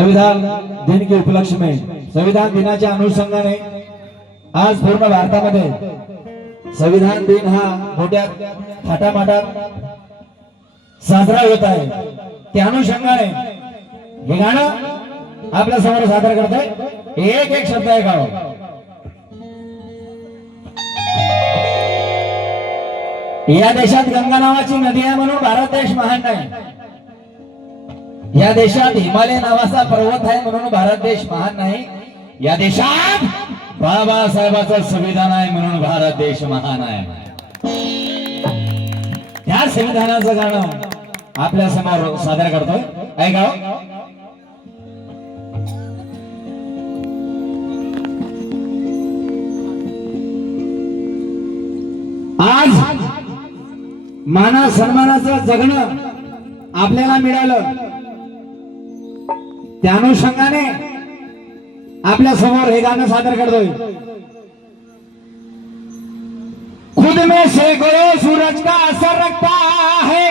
संविधान दिन के उपलक्ष्य में संविधान दिनाच्या अनुषंगाने आज पूर्ण भारतामध्ये संविधान दिन हा मोठ्या थाटामाटात साजरा होत आहे। त्या अनुषंगाने हे गाणं आपल्या समोर सादर करतोय। एक एक शब्द आहे गाव। या देशात गंगा नावाची नदी आहे म्हणून भारत देश महान नाही। या देशात हिमालय नावाचा पर्वत आहे म्हणून भारत देश महान नाही। या देशात बाबासाहेबांचं संविधान आहे म्हणून भारत देश महान आहे। त्या संविधानाचं गाणं आपल्या समोर सादर करतोय। ऐका आज माना सन्मानाचं जगणं आपल्याला मिळालं। त्या अनुषंगाने आपल्या समोर हे गाणं सादर करतोय। खुद में सैकड़ों सूरज का असर रखता है,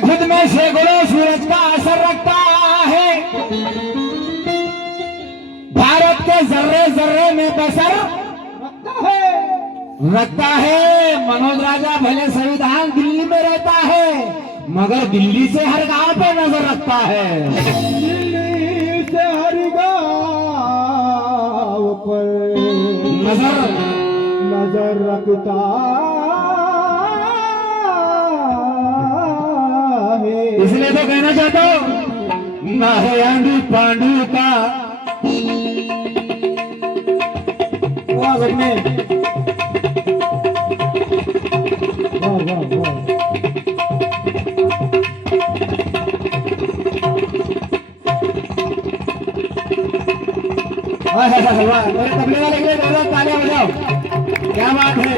खुद में सैकड़ों सूरज का असर रखता है, भारत के जर्रे जर्रे में बसर रखता है। मनोज राजा भले संविधान दिल्ली में रहता है मगर दिल्ली से हर गांव पे नजर रखता है। दिल्ली से हर गांव पर नजर रखता है। इसलिए तो कहना चाहता हूं ना है आंडू पांडू का तबले वाले के लिए तालियां बजाओ। क्या बात है।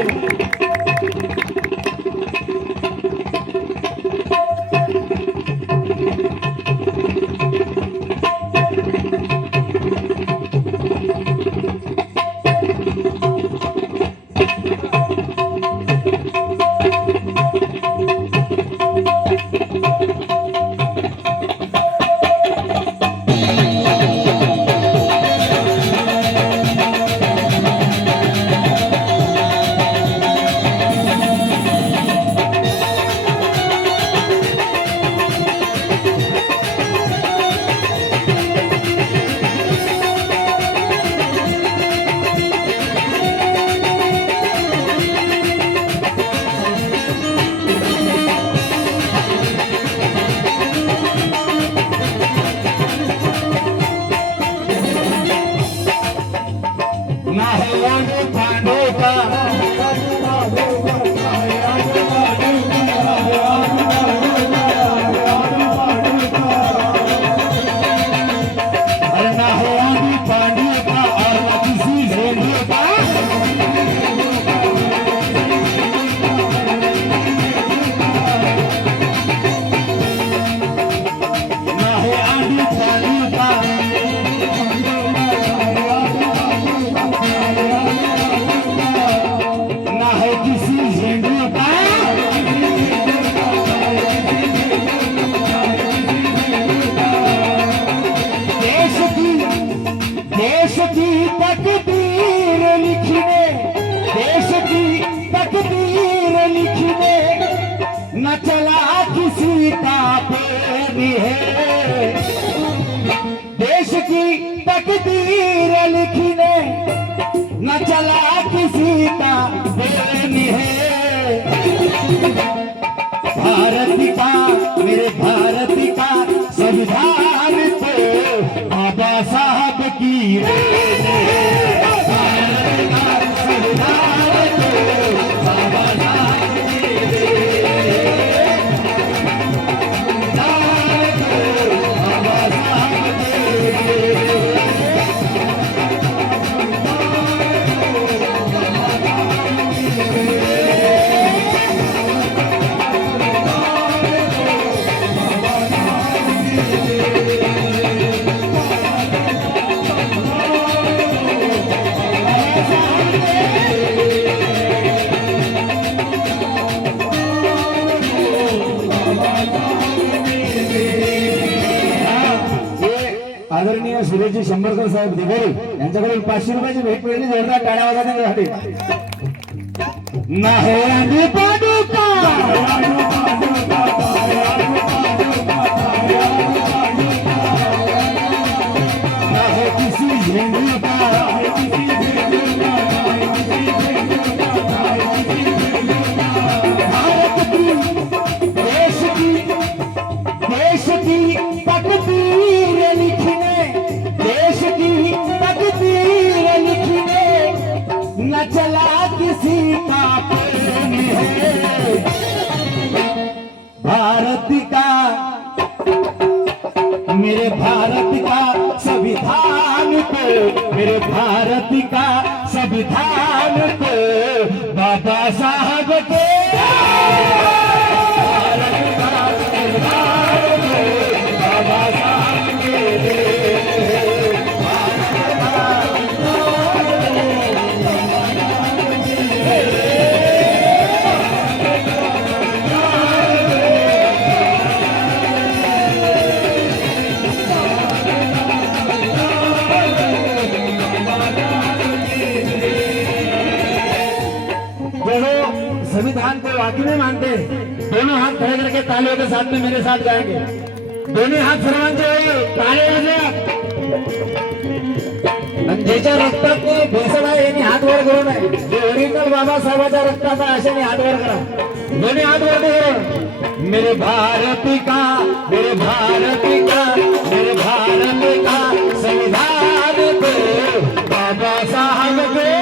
देश की तकदीर लिखने, देश की तकदीर लिखने न चला किसी का पेड़ है। देश की तकदीर लिखने न चला किसी का पेड़ है। भारत का मेरे भारत का संविधान तो बाबा साहब की देन है। भारत का संविधान तो बाबा साहब की देन है। बाबा साहब की देन है। माननीय सुरेशजी शंभरकर साहेब दिगरी यांच्याकडून 500 रुपयाची भेट मिळाली. जोरदार टाळ्या वाजवा त्यांच्यासाठी. नाही आणि पाडुका नाही किसी झेंडूका देश की तकदीर लिखने, देश की तकदीर लिखने न चला किसी का प्रेम है. भारत का मेरे भारत का संविधान को, मेरे भारत का संविधान को बाबा साहब के संविधान को वाकई में मानते, दोनों हाथ खड़े करके तालियों के साथ में मेरे साथ गाएंगे. दोन्ही हात सर्वांचे ताळे वाजवा. ज्याच्या रक्तात भेसळ आहे यांनी हात वर करू नये. जे ओरिजिनल बाबासाहेबांच्या रक्तात आहे अशाने हात वर करा. दोन्ही हात वरती करा. मेरे भारत का, मेरे भारत का, मेरे भारत का संविधान को बाबा साहब के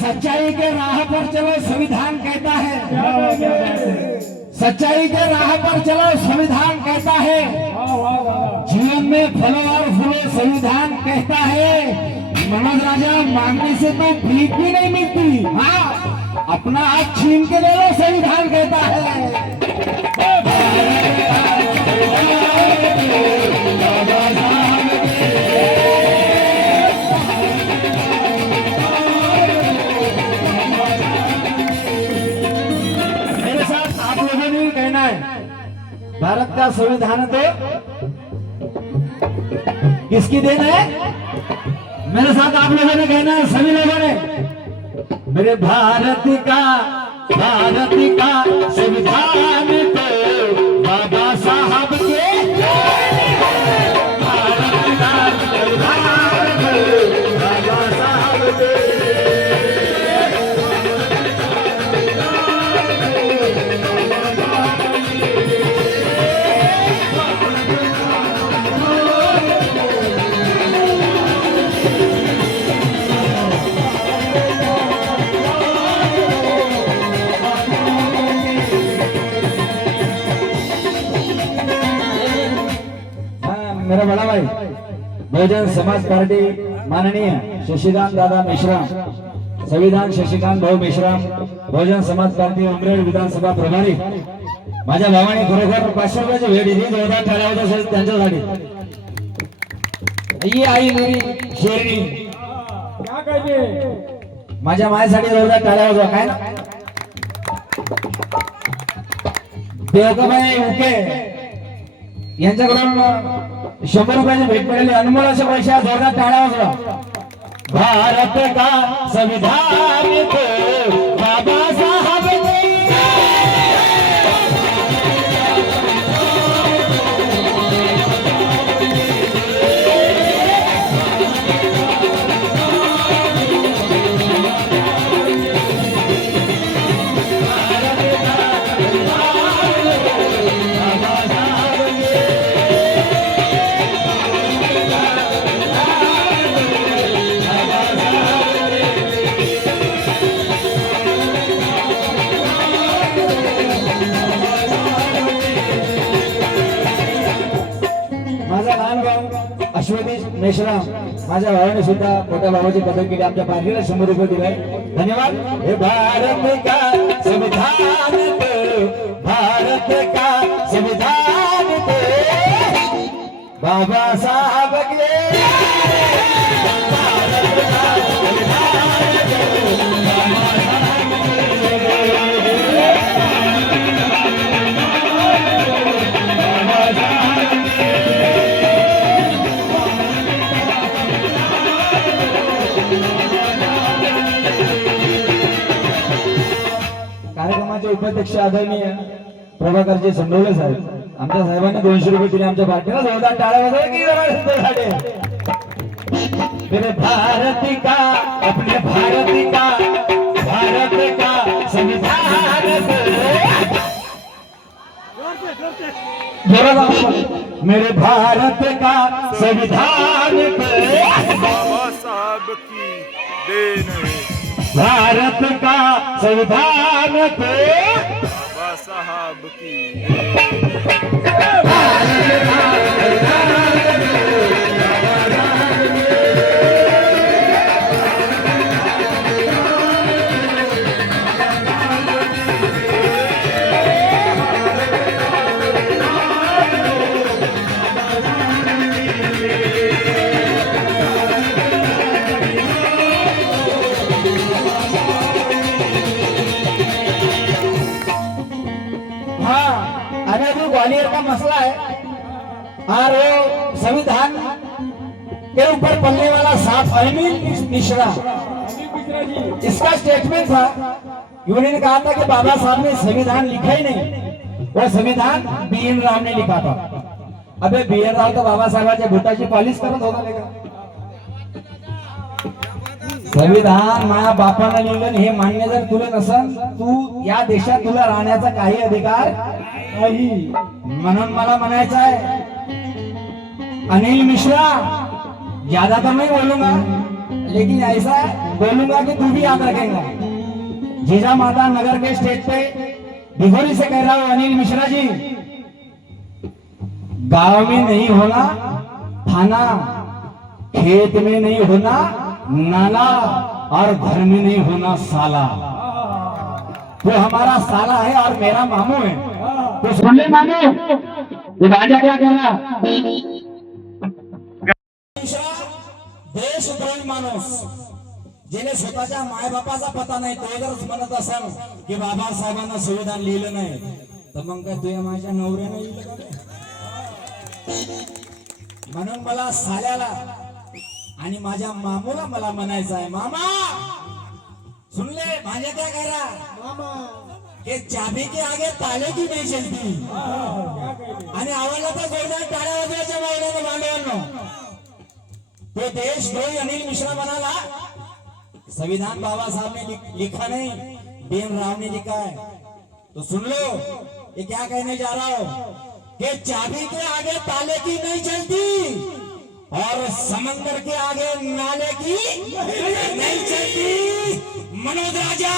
सच्चाई के राह पर चलो संविधान कहता है. सच्चाई के राह पर चलो संविधान कहता है. जीवन में फलो और फूलो संविधान कहता है. मनोज राजा मांगने से तो भीख भी नहीं मिलती. हाँ, अपना हाथ छीन के ले लो संविधान कहता है. भारत का संविधान तो किसकी देन है? मेरे साथ आप लोगों ने कहना है, सभी लोगों ने. मेरे भारत का संविधान तो बाबा साहब के भारत का संविधान तो बाबा साहब के. मेरा बड़ा भाई बहुजन समाज पार्टी माननीय शशिकांत दादा मेश्राम, संविधान शशिकांत भाऊ मेश्राम, बहुजन समाज पार्टी उमरेड विधानसभा प्रभारी. माझ्या भावाने खरोखर 500 रुपयाची भेट दिली. जोरदार टाळ्या होत असेल त्यांच्यासाठी. ही आई मेरी शेरणी, माझ्या मायेसाठी जोरदार टाळ्या होत्या. काय देवकाबाई उके यांच्याकडून 100 रुपयाची भेट मिळाली. अनमोल अशा पैशा जोरदार टाळ्या वाजवा. भारत का संविधान को बाबा साहब ने अपंग अश्वनी मेश्राम माझ्या भावाने सुद्धा मोठ्या भावाची पदक केली आमच्या पार्टीला 100 रुपये दिले धन्यवाद हे भारत का संविधान पे भारत का संविधान पे बाबा साहब के कार्यक्रमाचे उपाध्यक्ष आदरणीय प्रभाकरजी संडोले साहेब आमच्या साहेबांनी 200 रुपये दिले आमच्या पार्टीला जोरदार टाळ्या वाजवा की जरा मेरे भारत का अपने भारत का संविधान मेरे भारत का संविधान बाबा साहब की देन है भारत का संविधान पे बाबा साहब की ग्वालियर का मसला है और वो संविधान के ऊपर पलने वाला सांप अनिल मिश्रा इसका स्टेटमेंट था उन्होंने कहा था कि बाबा साहब ने संविधान लिखा ही नहीं वो संविधान बी.एन. राव ने लिखा था अबे बी.एन. राव तो बाबा साहेबांच्या भुताची पॉलिश करत होता नाही का संविधान माझ्या बापानं लिहिलं हे मान्य जर तुला नसेल तू या देशात तुला राहण्याचा काही अधिकार नाही म्हणून मला म्हणायचं आहे अनिल मिश्रा ज्यादा तो नहीं बोलूंगा लेकिन ऐसा बोलूंगा कि तू भी याद रखेगा जीजा माता नगर के स्टेज पे भिगोरी से कह रहा हूं अनिल मिश्रा जी गांव में नहीं होना थाना खेत में नहीं होना नाला और घर में नहीं होना साला वो हमारा साला है और मेरा मामू है तो सुन ले मामू ये राजा क्या कह रहा देशद्रोही माणूस ज्याने स्वतःच्या मायबापाचा पता नाही तो जर म्हणत असेल की बाबासाहेबांना संविधान लिहिलं नाही तर मग काय तुझ्या माझ्या नवऱ्याने लिहिलं का म्हणून मला साल्याला आणि माझ्या मामूला मला म्हणायचं आहे मामा सुन ले माझ्या क्या कह रहा मामा के चाबी के आगे ताले की नहीं चलती आणि आवडला तर जोरदार टाळ्या वाजवायच्या मावळ्याने मांडवांनो तो देशद्रोही अनिल मिश्रा बनाला संविधान बाबा साहब ने लिखा नहीं बी.एन. राव ने लिखा है तो सुन लो ये क्या कहने जा रहा हूं कि चाबी के आगे ताले की नहीं चलती और समंदर के आगे नाले की नहीं चलती मनोज राजा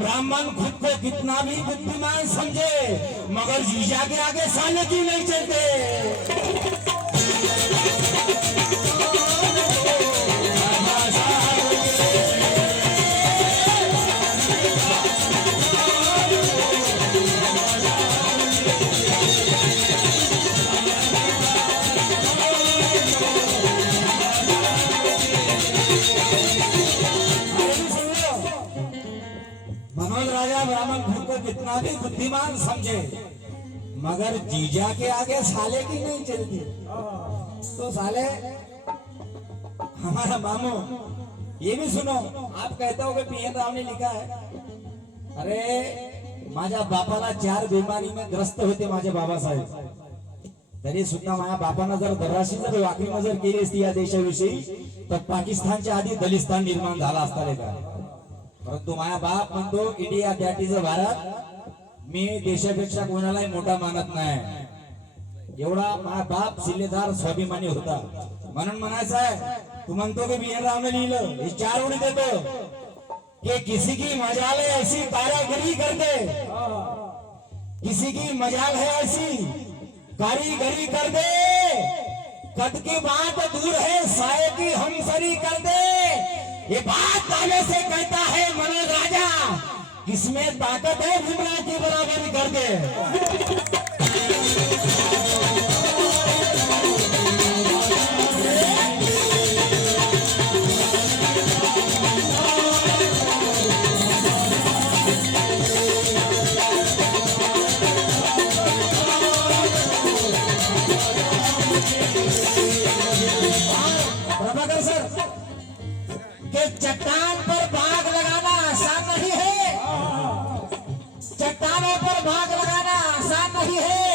ब्राह्मण खुद को कितना भी बुद्धिमान समझे मगर जीजा के आगे साले की नहीं चलते मनोज राजा ब्राह्मण खुद को कितना भी बुद्धिमान समझे मगर जीजा के आगे साले की नहीं चलती तो साले हमारा मामू ये भी सुनो आप कहते हो कि बी.एन. राव ने लिखा है अरे माझ्या बापाला 4 बीमारी में ग्रस्त होते माझे बाबासाहेब तरी सुद्धा माझ्या बापानं जर दराशी जर वाकडी नजर केली असती या देशाविषयी तर पाकिस्तानच्या आधी दलिस्तान निर्माण झाला असता रे का परंतु माझा बाप म्हणतो India that is a Bharat मी देशापेक्षा कोणालाही मोठा मानत नाही एवढा माझा बाप शिल्लेदार स्वाभिमानी होता म्हणून म्हणायचं आहे तू म्हणतो की बी.एन. रावने लिहिलं हे 4 ओळी देतो कि किसी की मजाल है ऐसी कारीगरी कर दे किसी की मजाल है ऐसी कारीगरी कर दे कद की बात दूर है साये की हम सरी कर दे, ये बात दावे से कहता है मनोज राजा, किसमें ताकत है बुमराह की बराबरी कर दे। प्रभाकर सर के चट्टान पर भाग लगाना आसान नहीं है, चट्टानों पर भाग लगाना आसान नहीं है,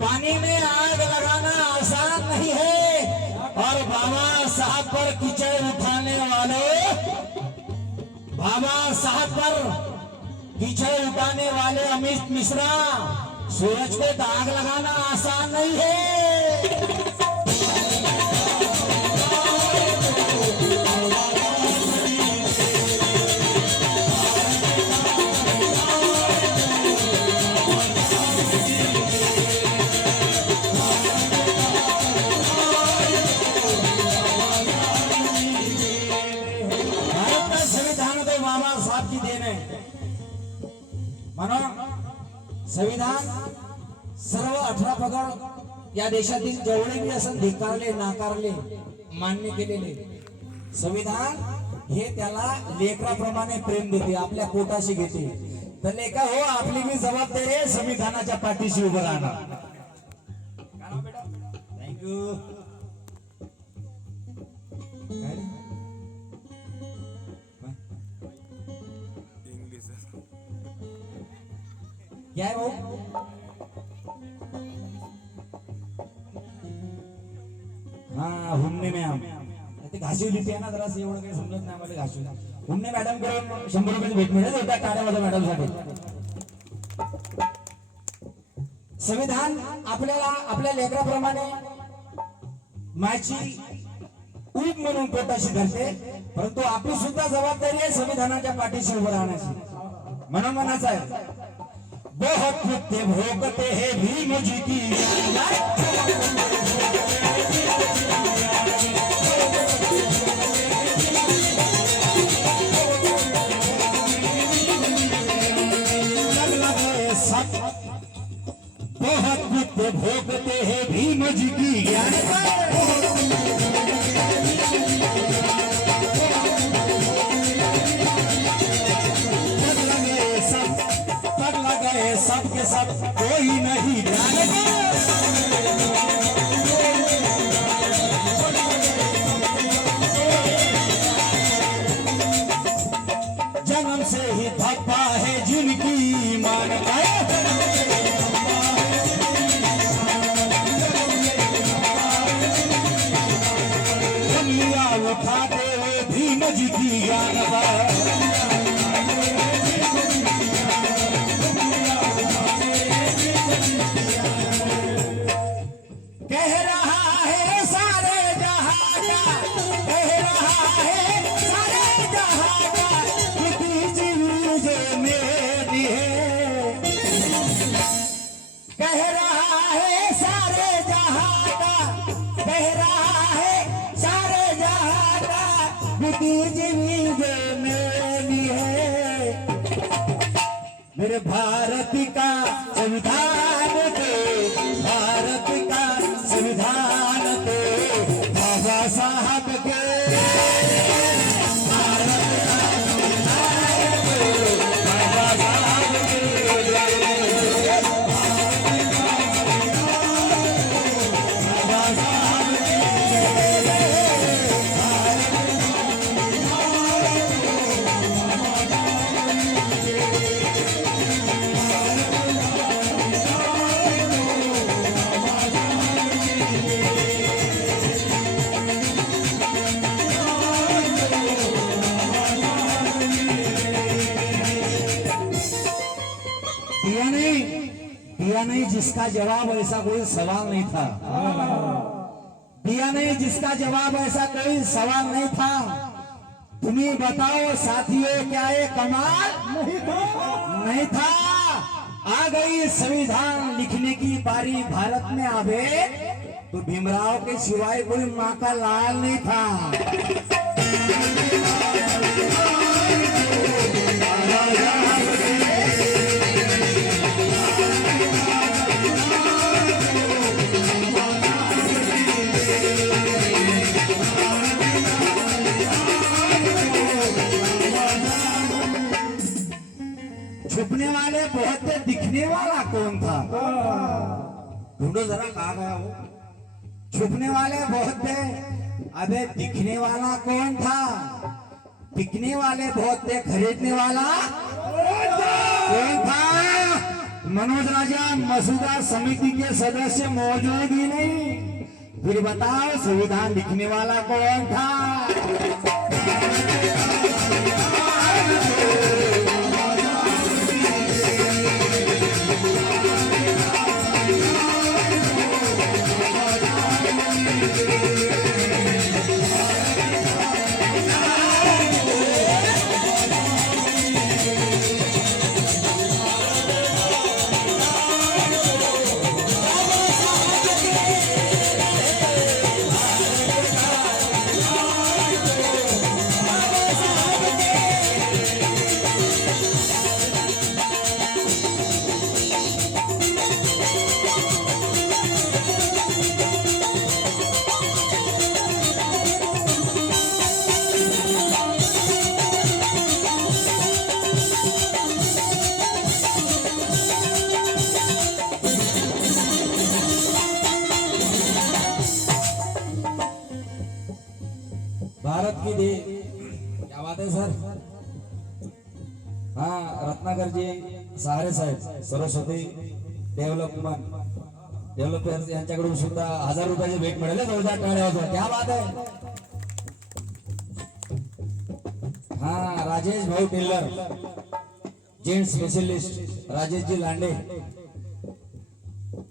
पानी में आग लगाना आसान नहीं है, और बाबा साहब पर कीचड़ उठाने वाले, बाबा साहब पर कीचड़ उठाने वाले अमित मिश्रा, सूरज को दाग लगाना आसान नहीं है। म्हणून संविधान सर्व 18 पगड या देशातील जेवढे बी असं धिक्कारले नाकारले मान्य केलेले संविधान हे त्याला लेकराप्रमाणे प्रेम देते, आपल्या पोटाशी घेते। तर लेका हो, आपली मी जबाबदारी आहे संविधानाच्या पाठीशी उभं राहणं। थँक्यू। क्या है भाऊ? हाँ, हुमने में हम ते घासी लिपी आहे ना, जरा एवढं काही समजत नाही आम्हाला। घासी हुमने मॅडम कडून 100 रुपये भेट मिळेल होता टाळ्यामध्ये मॅडम साठी। संविधान आपल्याला आपल्या लेकराप्रमाणे मायची ऊब म्हणून पोटाशी धरते, परंतु आपली सुद्धा जबाबदारी आहे संविधानाच्या पाठीशी उभं राहण्याची। म्हणून म्हणायचं आहे, बहुत कुत्ते भोगते हैं भीम जी की सब, बहुत कुत्ते भोगते हैं भीम जी की ज्ञान सब के सब कोई नहीं जाने, जन्म से ही धप्पा है जिनकी मान लिया उठाते हुए भीम जी की ज्ञान कह रहा है सारे जहां का, कह रहा है सारे जहां का, मेरी है, कह रहा है सारे जहां का, कह रहा है सारे जहां का, मेरी है। मेरे भारत का संविधान दे, भारत का संविधान दे, बाबा साहब के भारत का संविधान दे, बाबा साहब के बाबा साहब के दिया नहीं जिसका जवाब ऐसा कोई सवाल नहीं था, दिया नहीं जिसका जवाब ऐसा कोई सवाल नहीं था। तुम्हें बताओ साथियों, क्या ये कमाल नहीं था। आ गई संविधान लिखने की बारी भारत में आवे, तो भीमराव के सिवाय कोई माँ का लाल नहीं था। छुपने वाले बहुत थे, दिखने वाला कौन था? ढूंढो जरा, कहा गया वो? छुपने वाले बहुत थे, अबे दिखने वाला कौन था? बिकने वाले बहुत थे, खरीदने वाला कौन था? मनोज राजा मसौदा समिति के सदस्य मौजूद ही नहीं, फिर बताओ संविधान लिखने वाला कौन था? भारत की दे, क्या बात है सर? हाँ, रत्नाकर जी, सहारे साहेब, सरस्वती डेव्हलपर्स यांच्याकडून सुद्धा 1000 रुपयाची भेट मिळाली, जोरदार टाळ्या वाजवा. क्या बात है? हाँ, राजेश भाऊ tailor, gent specialist Rajesh ji Lande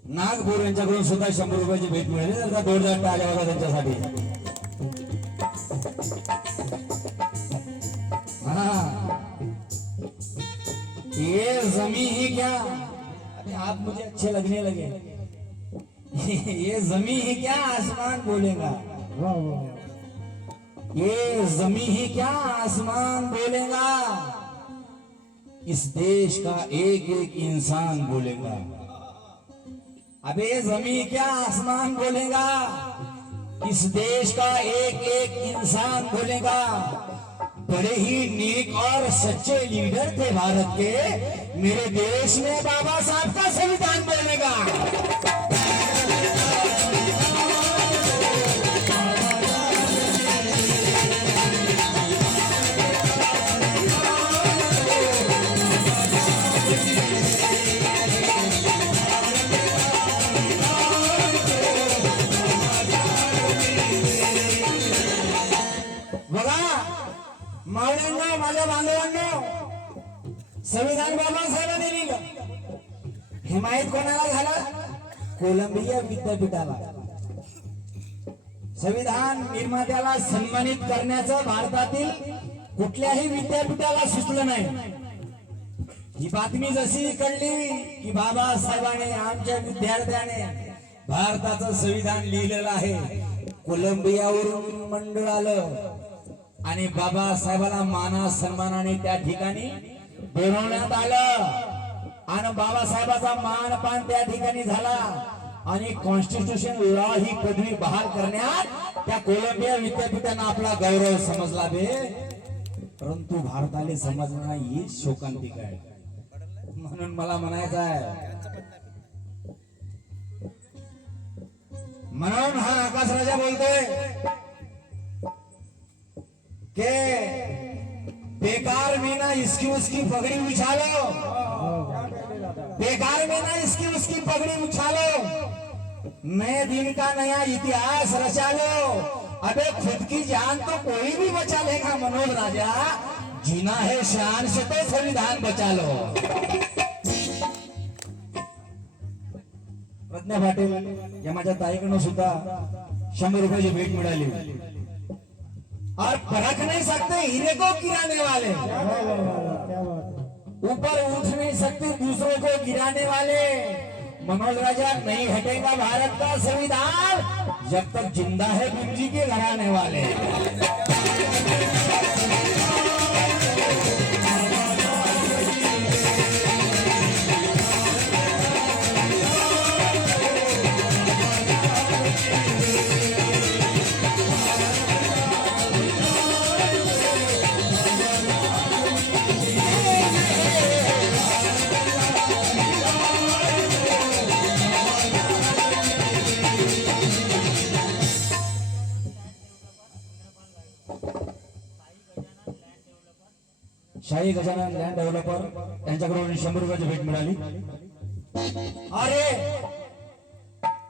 Nagpur यांच्याकडून सुद्धा 100 रुपयाची भेट मिळाली, जरा जोरदार टाळ्या वाजवा त्यांच्यासाठी. ये जमी ही क्या? अरे आप मुझे अच्छे लगने लगे. ये जमी ही क्या आसमान बोलेगा? ये जमी ही क्या आसमान बोलेगा? इस देश का एक एक इंसान बोलेगा. अबे जमी क्या आसमान बोलेगा? इस देश का एक एक इंसान बोलेगा. बड़े ही नेक और सच्चे लीडर थे भारत के, मेरे देश में बाबा साहब का संविधान बनेगा. मावळ्यांना, माझ्या बांधवांना, संविधान बाबासाहेबांनी लिहिलं. हिमायत कोणाला झाला? कोलंबिया विद्यापीठाला. संविधान निर्मात्याला सन्मानित करण्याचं भारतातील कुठल्याही विद्यापीठाला सुचलं नाही. ही बातमी जशी कळली की बाबासाहेबांनी, आमच्या विद्यार्थ्याने भारताचं संविधान लिहिलेलं आहे, कोलंबियावरून मंडळ आलं आणि बाबासाहेबाला माना सन्मानाने त्या ठिकाणी बोलवण्यात आलं आणि बाबासाहेबाचा मानपान त्या ठिकाणी झाला आणि कॉन्स्टिट्यूशन लॉ ही पदवी बहाल करण्यात त्या कोलंबिया विद्यापीठानं आपला गौरव समजला बे. परंतु भारताला समजलं नाही, ही शोकांतिक आहे. म्हणून मला म्हणायचं आहे, म्हणून हा आकाश राजा बोलतोय के बेकार में ना इसकी उसकी पगड़ी उछालो, बेकार में ना इसकी उसकी पगड़ी उछालो, नए दिन का नया इतिहास रचा लो. अबे खुद की जान तो कोई भी बचा लेगा मनोज राजा, जीना है शान से तो संविधान बचा लो. प्रज्ञा पाटील या माझ्या ताईकडून सुद्धा 100 रुपयाची भेट मिळाली. और परख नहीं सकते हीरे को गिराने वाले, ऊपर उठ नहीं सकते दूसरों को गिराने वाले, मनोज राजा, नहीं हटेगा भारत का संविधान जब तक जिंदा है गुंजी के घराने वाले। शाही गजानन लँड डेव्हलपर यांच्याकडून 100 रुपयाची भेट मिळाली। अरे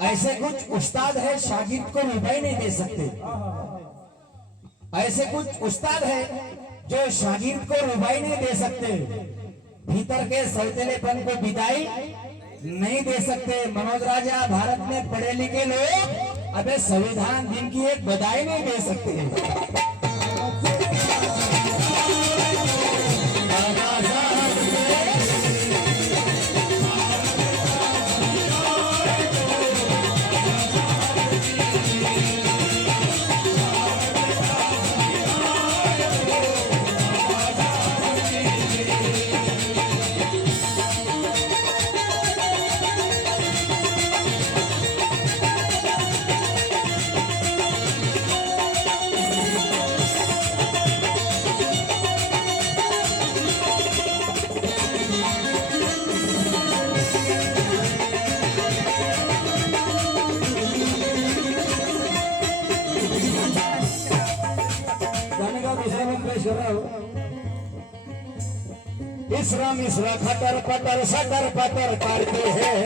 ऐसे कुछ उस्ताद है शागिर्द को रुपए नहीं दे सकते। ऐसे कुछ उस्ताद है जो शागिर्द को रुपए नहीं दे सकते, भीतर के सौतेलेपन को विदाई नहीं दे सकते। मनोज राजा, भारत में पढ़े लिखे लोग अबे संविधान दिन की एक बधाई नहीं दे सकते। इसरा मिश्रा खटर पटर सटर पटर करते हैं।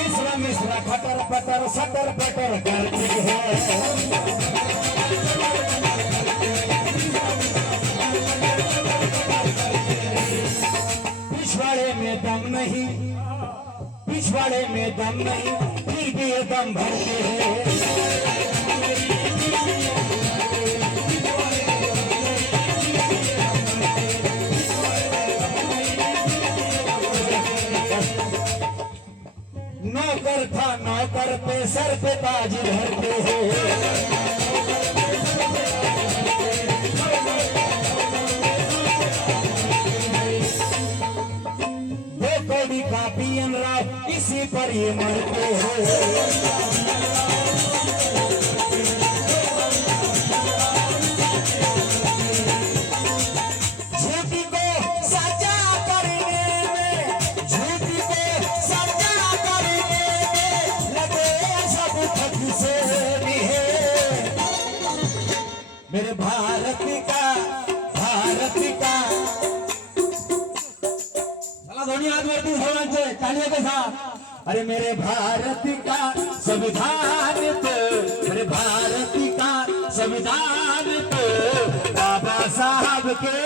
इसरा मिश्रा खटर पटर सटर पटर करते हैं। पिछवाड़े में दम नहीं, पिछवाड़े में दम नहीं, फिर भी ये दम भरते हैं। नौकर था नौकर पे सर पे ताज धरते हैं। कोड़ी का पियन राव इसी पर ये मरते हैं। झूठी को सजा करने में, झूठी को सजा करने में लगे सब थक से भी है। मेरे भारत का दोन्ही हात वरती सर्वांचे तालिया कसा। अरे मेरे भारत का संविधान तो, मेरे भारत का संविधान तो बाबा साहब के